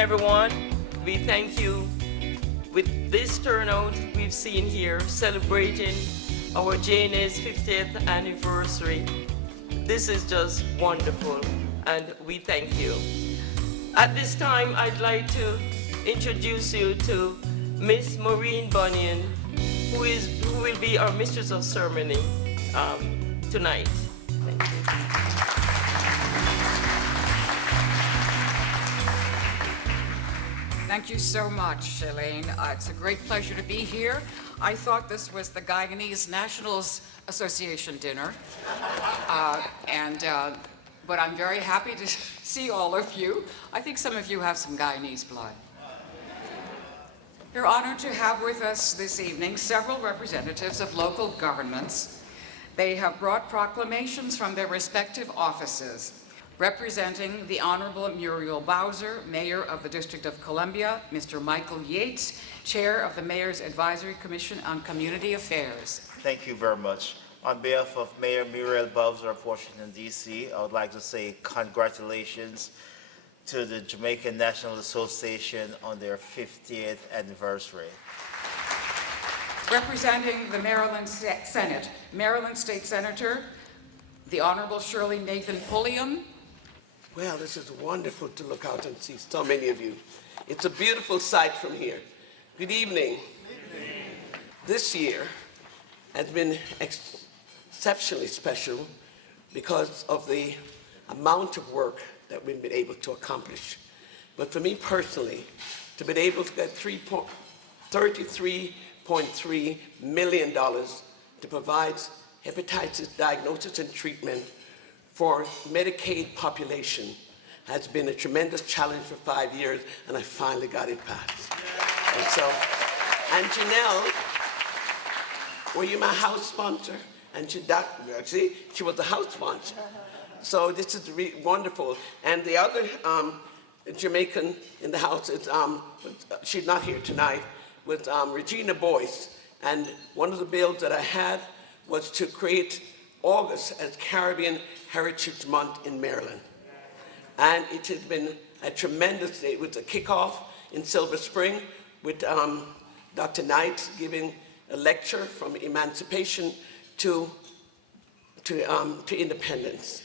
everyone. We thank you with this turnout we've seen here celebrating our JNA's 50th anniversary. This is just wonderful, and we thank you. At this time, I'd like to introduce you to Miss Maureen Bunyan, who will be our Mistress of Ceremony tonight. Thank you. Thank you so much, Elaine. It's a great pleasure to be here. I thought this was the Guyanese Nationals Association dinner, but I'm very happy to see all of you. I think some of you have some Guyanese blood. We're honored to have with us this evening several representatives of local governments. They have brought proclamations from their respective offices, representing the Honorable Muriel Bowser, Mayor of the District of Columbia, Mr. Michael Yates, Chair of the Mayor's Advisory Commission on Community Affairs. Thank you very much. On behalf of Mayor Muriel Bowser of Washington, D.C., I would like to say congratulations to the Jamaican Nationals Association on their 50th anniversary. Representing the Maryland Senate, Maryland State Senator, the Honorable Shirley Nathan-Pulliam. Well, this is wonderful to look out and see so many of you. It's a beautiful sight from here. Good evening. Good evening. This year has been exceptionally special because of the amount of work that we've been able to accomplish. But for me personally, to be able to get $33.3 million to provide hepatitis diagnosis and treatment for Medicaid population has been a tremendous challenge for 5 years, and I finally got it passed. And Janelle, were you my house sponsor? And she was the house sponsor. So this is really wonderful. And the other Jamaican in the house is, she's not here tonight, with Regina Boyce. And one of the bills that I had was to create August as Caribbean Heritage Month in Maryland. And it has been a tremendous day. It was a kickoff in Silver Spring with Dr. Knight giving a lecture from emancipation to independence.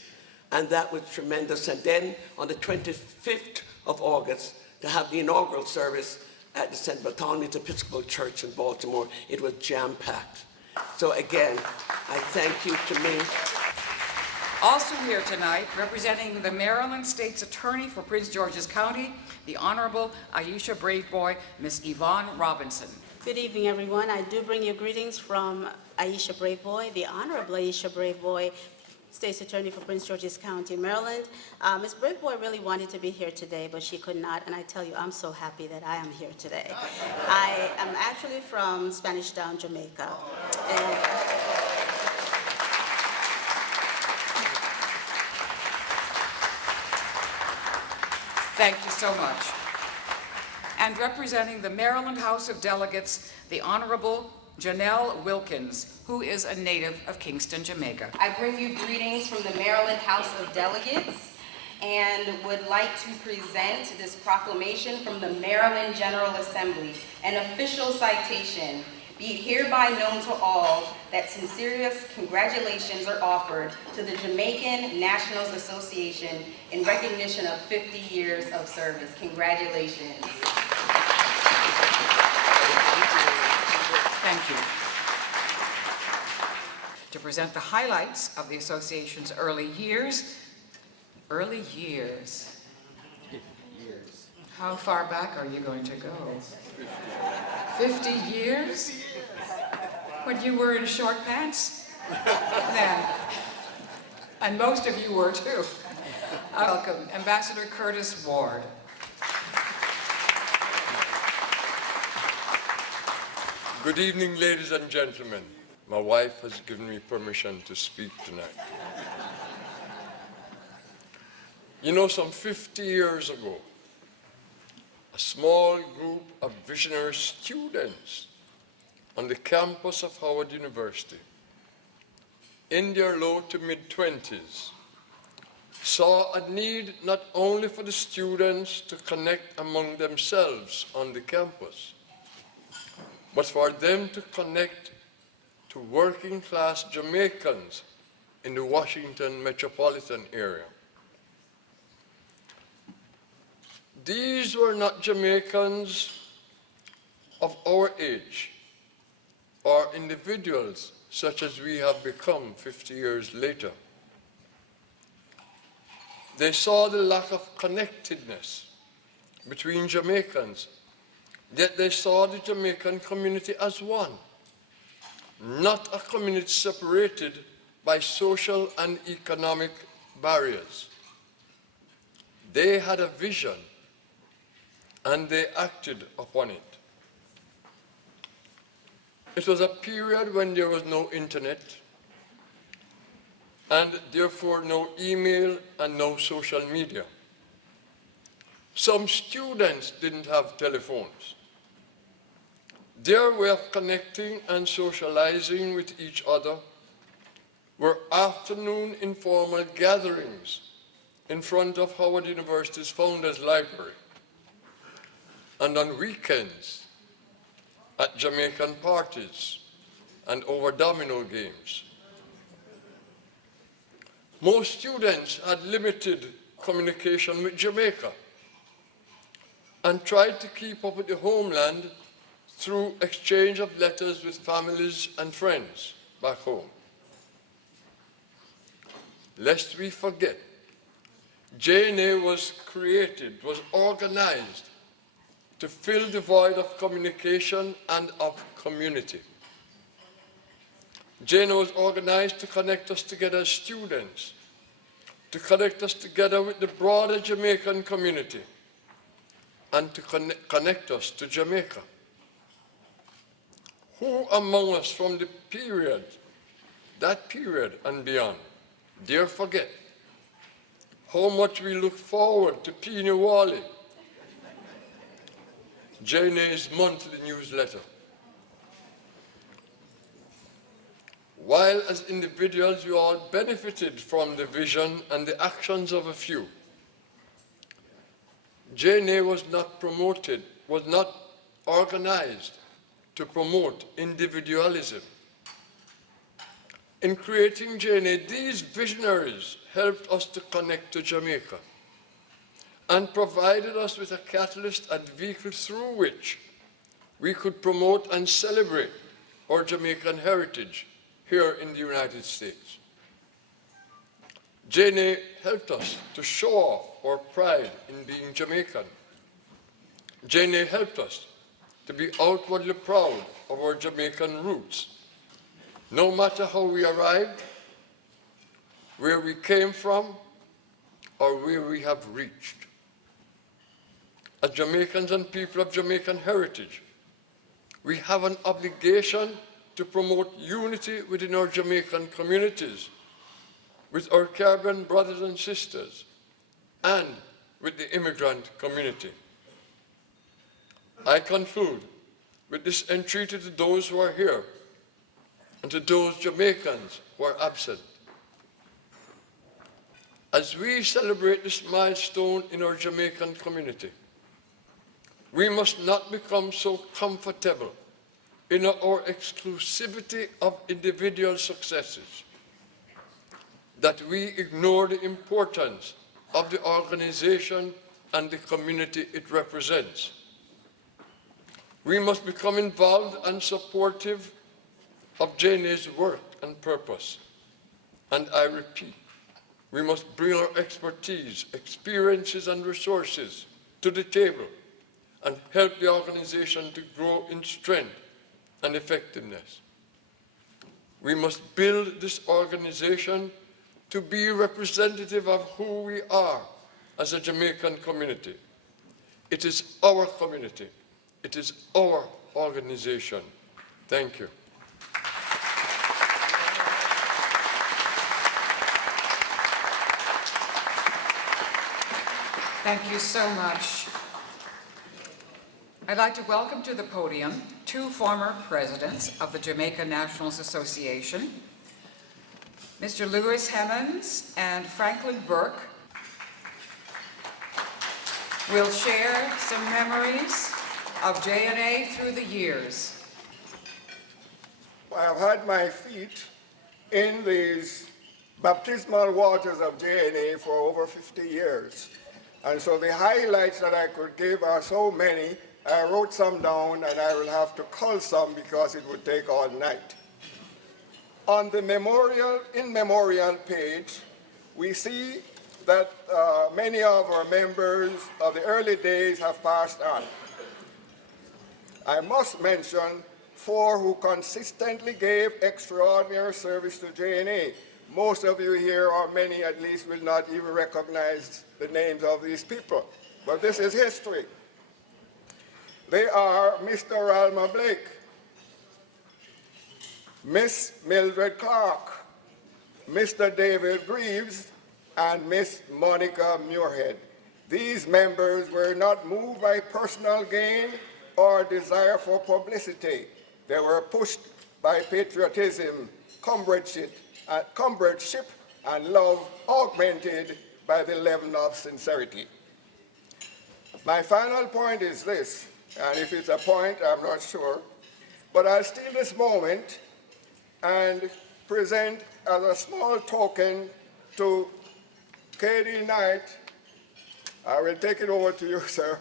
And that was tremendous. And then on the 25th of August, to have the inaugural service at the St. Bartholomew's Episcopal Church in Baltimore, it was jam-packed. So again, I thank you to me. Also here tonight, representing the Maryland State's Attorney for Prince George's County, the Honorable Aisha Braveboy, Ms. Yvonne Robinson. Good evening, everyone. I do bring you greetings from Aisha Braveboy, the Honorable Aisha Braveboy, State's Attorney for Prince George's County, Maryland. Ms. Braveboy really wanted to be here today, but she could not, and I tell you, I'm so happy that I am here today. I am actually from Spanish Town, Jamaica. And thank you so much. And representing the Maryland House of Delegates, the Honorable Janelle Wilkins, who is a native of Kingston, Jamaica. I bring you greetings from the Maryland House of Delegates and would like to present this proclamation from the Maryland General Assembly, an official citation. Be it hereby known to all that sincerest congratulations are offered to the Jamaican Nationals Association in recognition of 50 years of service. Congratulations. Thank you. To present the highlights of the association's early years. Early years. How far back are you going to go? 50 years? When you were in short pants? Then. And most of you were too. Welcome, Ambassador Curtis Ward. Good evening, ladies and gentlemen. My wife has given me permission to speak tonight. You know, some 50 years ago, a small group of visionary students on the campus of Howard University, in their low to mid-20s, saw a need not only for the students to connect among themselves on the campus, but for them to connect to working-class Jamaicans in the Washington metropolitan area. These were not Jamaicans of our age or individuals such as we have become 50 years later. They saw the lack of connectedness between Jamaicans, yet they saw the Jamaican community as one, not a community separated by social and economic barriers. They had a vision and they acted upon it. It was a period when there was no internet and therefore no email and no social media. Some students didn't have telephones. Their way of connecting and socializing with each other were afternoon informal gatherings in front of Howard University's Founders Library, and on weekends at Jamaican parties and over domino games. Most students had limited communication with Jamaica and tried to keep up with the homeland through exchange of letters with families and friends back home. Lest we forget, JNA was organized to fill the void of communication and of community. JNA was organized to connect us together as students, to connect us together with the broader Jamaican community, and to connect us to Jamaica. Who among us from the period, that period and beyond, dare forget how much we look forward to Peeny Wally, JNA's monthly newsletter? While as individuals we all benefited from the vision and the actions of a few, JNA was not organized to promote individualism. In creating JNA, these visionaries helped us to connect to Jamaica and provided us with a catalyst and vehicle through which we could promote and celebrate our Jamaican heritage here in the United States. JNA helped us to show off our pride in being Jamaican. JNA helped us to be outwardly proud of our Jamaican roots, no matter how we arrived, where we came from, or where we have reached. As Jamaicans and people of Jamaican heritage, we have an obligation to promote unity within our Jamaican communities, with our Caribbean brothers and sisters, and with the immigrant community. I conclude with this entreaty to those who are here and to those Jamaicans who are absent. As we celebrate this milestone in our Jamaican community, we must not become so comfortable in our exclusivity of individual successes that we ignore the importance of the organization and the community it represents. We must become involved and supportive of JNA's work and purpose. And I repeat, we must bring our expertise, experiences, and resources to the table and help the organization to grow in strength and effectiveness. We must build this organization to be representative of who we are as a Jamaican community. It is our community. It is our organization. Thank you. Thank you so much. I'd like to welcome to the podium two former presidents of the Jamaican Nationals Association, Mr. Lewis HEMANS and Franklyn Burke will share some memories of JNA through the years. I have had my feet in these baptismal waters of JNA for over 50 years. And so the highlights that I could give are so many. I wrote some down and I will have to cull some because it would take all night. On the in memorial page, we see that many of our members of the early days have passed on. I must mention 4 who consistently gave extraordinary service to JNA. Most of you here, or many at least, will not even recognize the names of these people, but this is history. They are Mr. Alma Blake, Miss Mildred Clark, Mr. David Greaves, and Miss Monica Muirhead. These members were not moved by personal gain or desire for publicity. They were pushed by patriotism, comradeship, and love augmented by the level of sincerity. My final point is this, and if it's a point, I'm not sure, but I'll steal this moment and present as a small token to K.D. Knight. I will take it over to you, sir.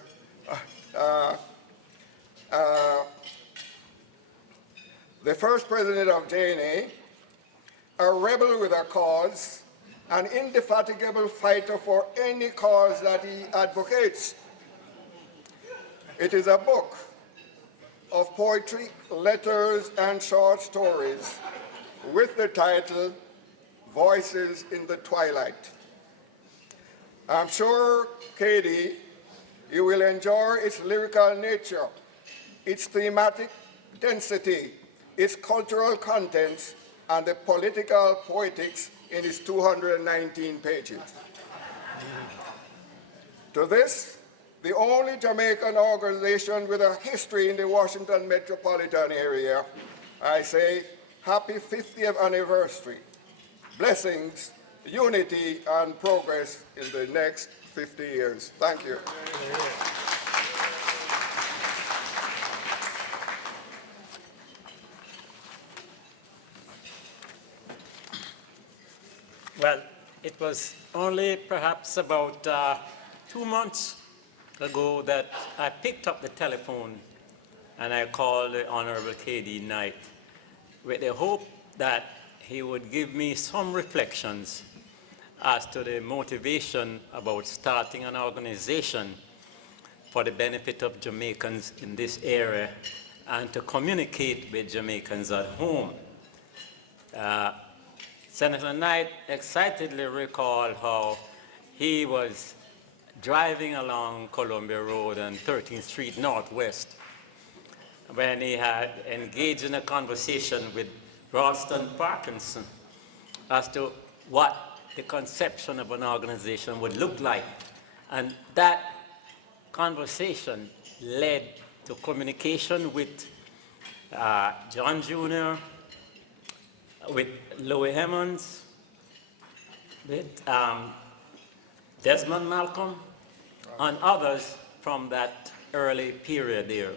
The first president of JNA, a rebel with a cause, an indefatigable fighter for any cause that he advocates. It is a book of poetry, letters, and short stories with the title Voices in the Twilight. I'm sure, Katie, you will enjoy its lyrical nature, its thematic density, its cultural contents, and the political poetics in its 219 pages. To this, the only Jamaican organization with a history in the Washington metropolitan area, I say, happy 50th anniversary. Blessings, unity, and progress in the next 50 years. Thank you. Well, it was only perhaps about 2 months ago that I picked up the telephone and I called the Honorable K.D. Knight with the hope that he would give me some reflections as to the motivation about starting an organization for the benefit of Jamaicans in this area and to communicate with Jamaicans at home. Senator Knight excitedly recalled how he was driving along Columbia Road and 13th Street Northwest when he had engaged in a conversation with Ralston Parkinson as to what the conception of an organization would look like. And that conversation led to communication with John Jr., with Louis HEMANS, with Desmond Malcolm, and others from that early period there,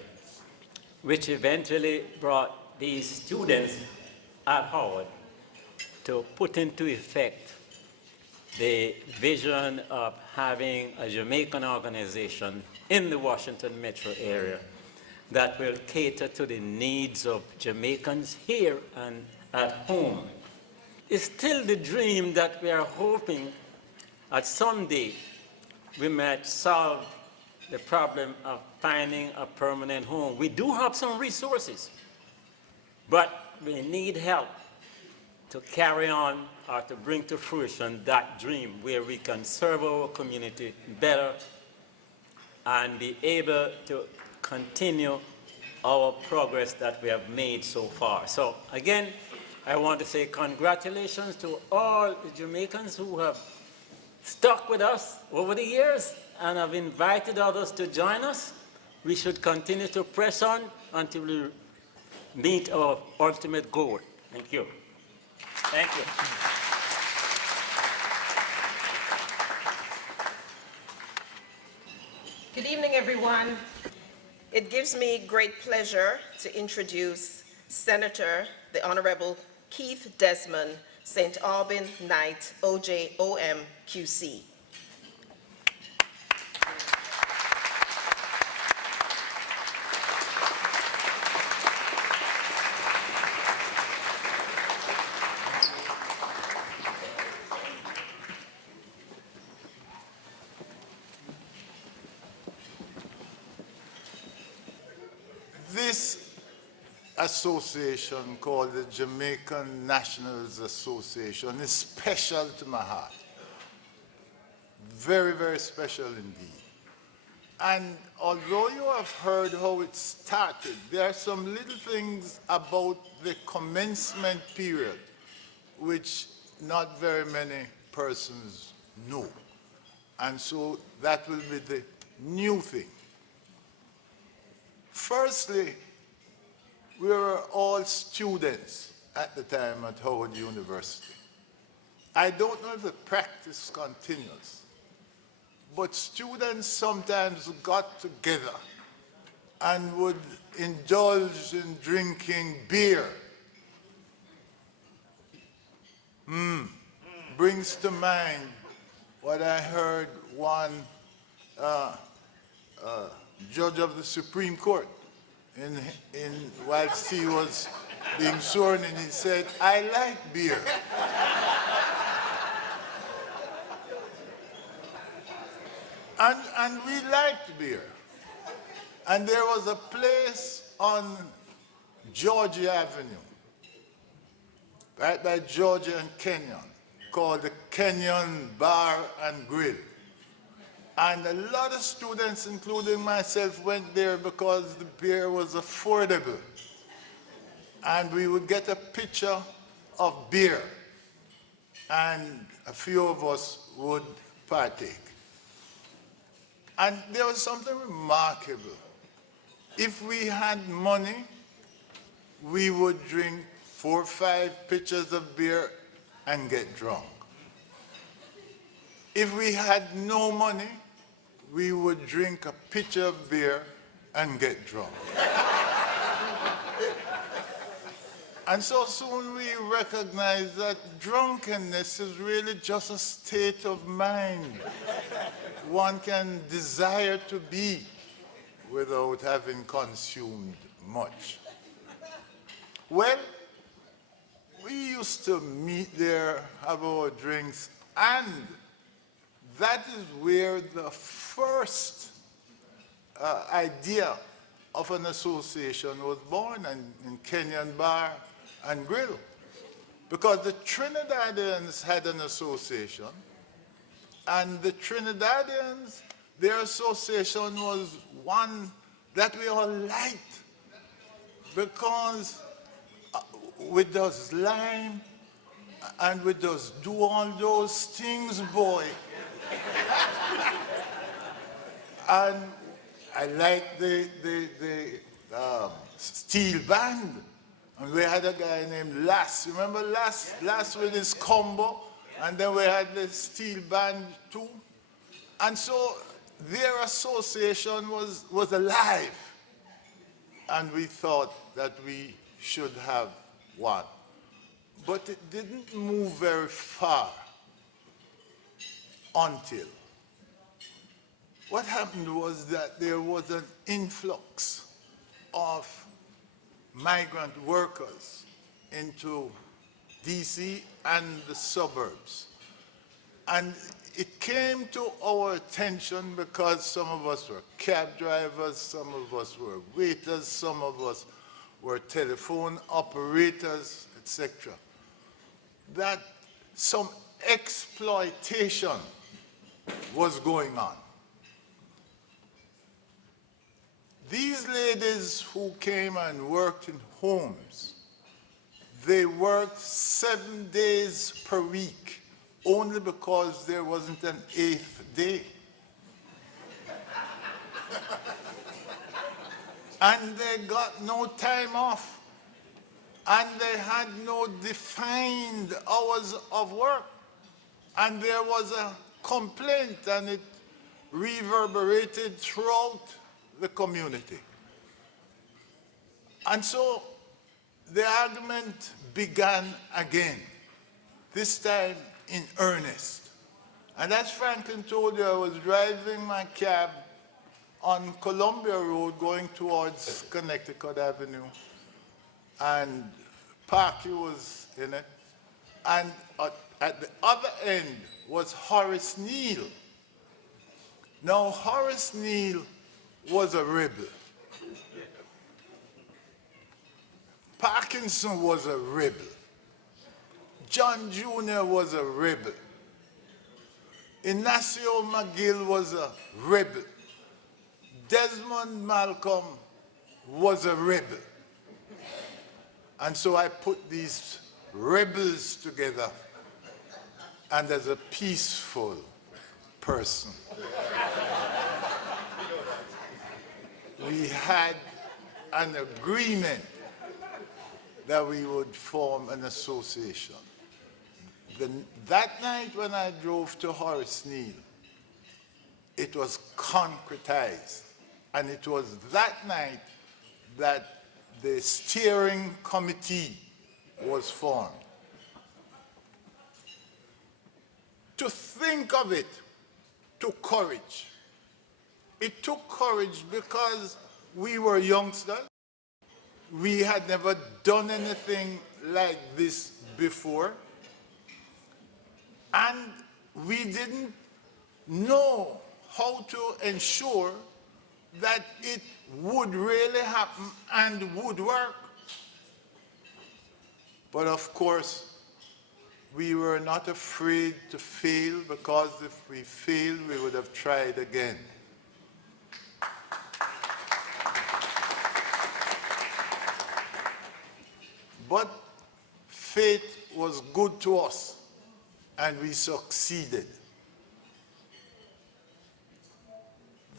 which eventually brought these students at Howard to put into effect the vision of having a Jamaican organization in the Washington metro area that will cater to the needs of Jamaicans here and at home. It's still the dream that we are hoping that someday we might solve the problem of finding a permanent home. We do have some resources, but we need help to carry on or to bring to fruition that dream where we can serve our community better and be able to continue our progress that we have made so far. So again, I want to say congratulations to all the Jamaicans who have stuck with us over the years and have invited others to join us. We should continue to press on until we meet our ultimate goal. Thank you. Thank you. Good evening, everyone. It gives me great pleasure to introduce Senator, the Honorable Keith Desmond, St. Aubin Knight, OJOM, QC. This association called the Jamaican Nationals Association is special to my heart. Very, very special indeed. And although you have heard how it started, there are some little things about the commencement period which not very many persons know. And so that will be the new thing. Firstly, we were all students at the time at Howard University. I don't know if the practice continues, but students sometimes got together and would indulge in drinking beer. Brings to mind what I heard one judge of the Supreme Court whilst he was being sworn in, he said, "I like beer." And we liked beer. And there was a place on Georgia Avenue, right by Georgia and Kenyon, called the Kenyon Bar and Grill. And a lot of students, including myself, went there because the beer was affordable. And we would get a pitcher of beer, and a few of us would partake. And there was something remarkable. If we had money, we would drink 4 or 5 pitchers of beer and get drunk. If we had no money, we would drink a pitcher of beer and get drunk. And so soon we recognized that drunkenness is really just a state of mind one can desire to be without having consumed much. Well, we used to meet there, have our drinks, and that is where the first idea of an association was born in Kenyon Bar and Grill. Because the Trinidadians had an association, and the Trinidadians, their association was one that we all liked, because with those lime and with those do all those things, boy. And I liked the steel band. And we had a guy named Lass. Remember Lass? Lass with his combo. And then we had the steel band too. And so their association was alive. And we thought that we should have one. But it didn't move very far until what happened was that there was an influx of migrant workers into D.C. and the suburbs. And it came to our attention because some of us were cab drivers, some of us were waiters, some of us were telephone operators, etc., that some exploitation was going on. These ladies who came and worked in homes, they worked 7 days per week only because there wasn't an 8th day. And they got no time off. And they had no defined hours of work. And there was a complaint, and it reverberated throughout the community. And so the argument began again, this time in earnest. And as Franklyn told you, I was driving my cab on Columbia Road going towards Connecticut Avenue, and Parky was in it, and at the other end was Horace Neil. Now, Horace Neil was a rebel. Parkinson was a rebel. John Jr. was a rebel. Eunacio McGill was a rebel. Desmond Malcolm was a rebel. And so I put these rebels together, and as a peaceful person, we had an agreement that we would form an association. That night when I drove to Horace Neil, it was concretized. And it was that night that the steering committee was formed. To think of it took courage. It took courage because we were youngsters. We had never done anything like this before. And we didn't know how to ensure that it would really happen and would work. But of course, we were not afraid to fail, because if we failed, we would have tried again. But fate was good to us, and we succeeded.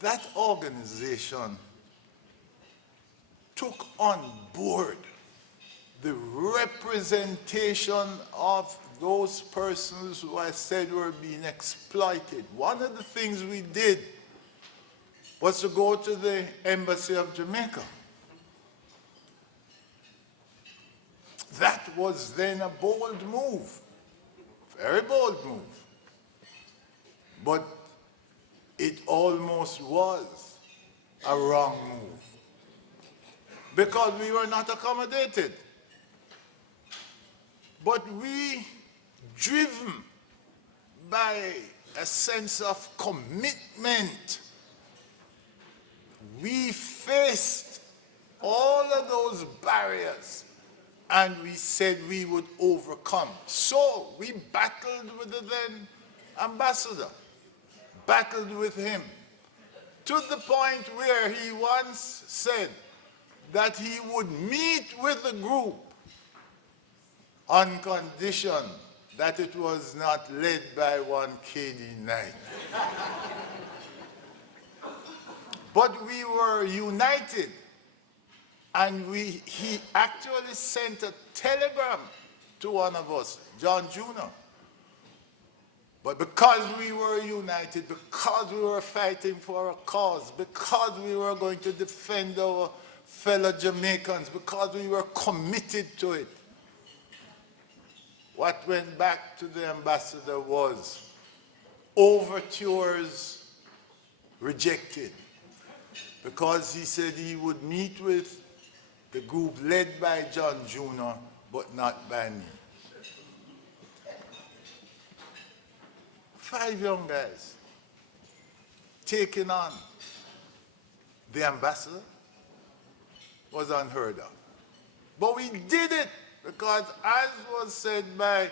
That organization took on board the representation of those persons who I said were being exploited. One of the things we did was to go to the Embassy of Jamaica. That was then a bold move, very bold move. But it almost was a wrong move, because we were not accommodated. But we, driven by a sense of commitment, we faced all of those barriers, and we said we would overcome. So we battled with the then ambassador, battled with him, to the point where he once said that he would meet with the group on condition that it was not led by one KD Knight. But we were united, and he actually sent a telegram to one of us, John Jr. But because we were united, because we were fighting for a cause, because we were going to defend our fellow Jamaicans, because we were committed to it, what went back to the ambassador was overtures rejected, because he said he would meet with the group led by John Jr., but not by me. 5 young guys taking on the ambassador was unheard of. But we did it because, as was said by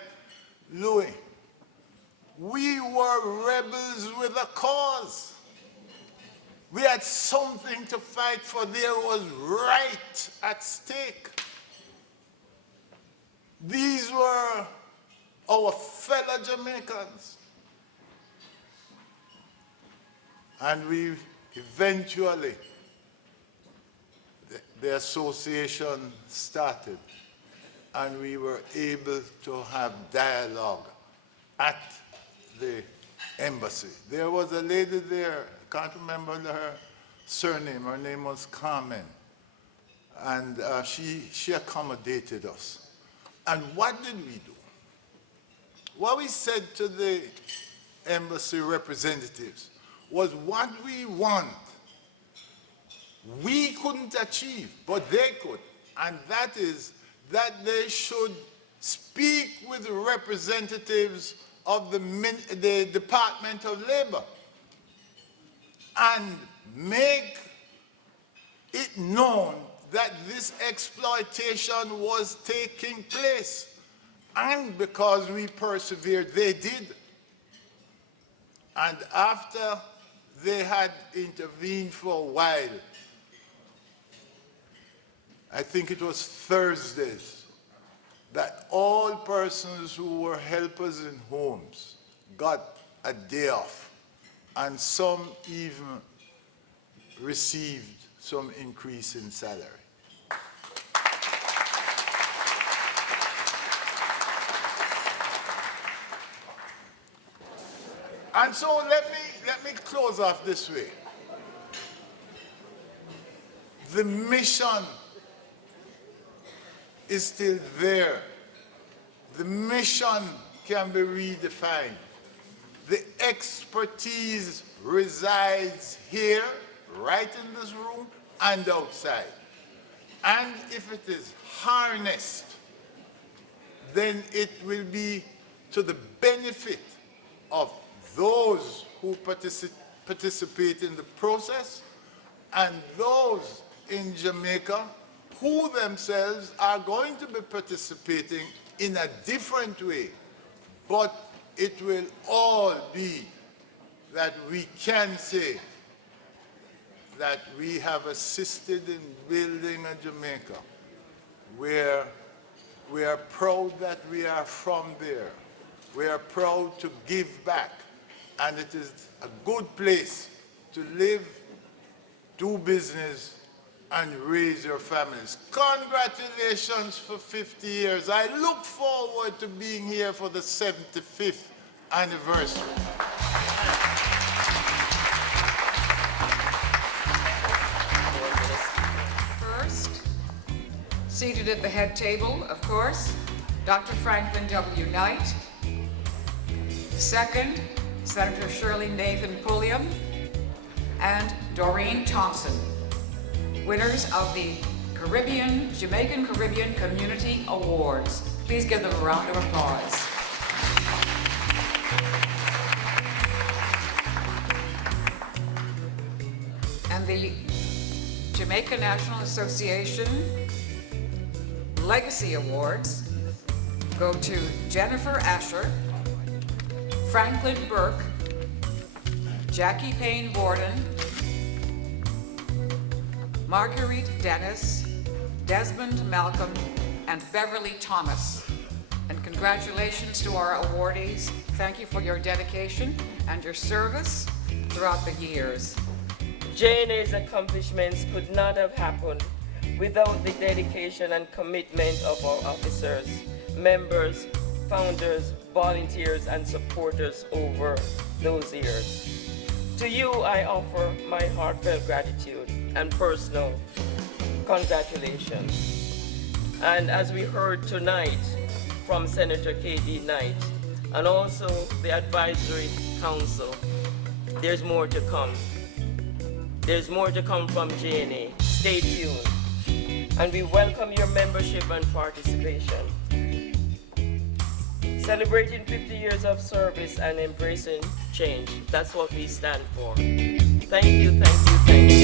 Louis, we were rebels with a cause. We had something to fight for. There was right at stake. These were our fellow Jamaicans. And we eventually, the association started, and we were able to have dialogue at the embassy. There was a lady there, can't remember her surname, her name was Carmen, and she accommodated us. And what did we do? What we said to the embassy representatives was what we want, we couldn't achieve, but they could. And that is that they should speak with the representatives of the Department of Labor and make it known that this exploitation was taking place. And because we persevered, they did. And after they had intervened for a while, I think it was Thursdays, that all persons who were helpers in homes got a day off, and some even received some increase in salary. And so let me close off this way. The mission is still there. The mission can be redefined. The expertise resides here, right in this room, and outside. And if it is harnessed, then it will be to the benefit of those who participate in the process and those in Jamaica who themselves are going to be participating in a different way. But it will all be that we can say that we have assisted in building a Jamaica where we are proud that we are from there. We are proud to give back. And it is a good place to live, do business, and raise your families. Congratulations for 50 years. I look forward to being here for the 75th anniversary. First, seated at the head table, of course, Dr. Franklyn W. Knight. Second, Senator Shirley Nathan-Pulliam and Doreen Thompson, winners of the Jamaican Caribbean Community Awards. Please give them a round of applause. And the Jamaican Nationals Association Legacy Awards go to Jennifer Asher, Franklyn Burke, Jackie Payne Borden, Marguerite Dennis, Desmond Malcolm, and Beverly Thomas. And congratulations to our awardees. Thank you for your dedication and your service throughout the years. JNA's accomplishments could not have happened without the dedication and commitment of our officers, members, founders, volunteers, and supporters over those years. To you, I offer my heartfelt gratitude and personal congratulations. And as we heard tonight from Senator K.D. Knight, and also the Advisory Council, there's more to come. There's more to come from JNA. Stay tuned. And we welcome your membership and participation. Celebrating 50 years of service and embracing change. That's what we stand for. Thank you, thank you, thank you.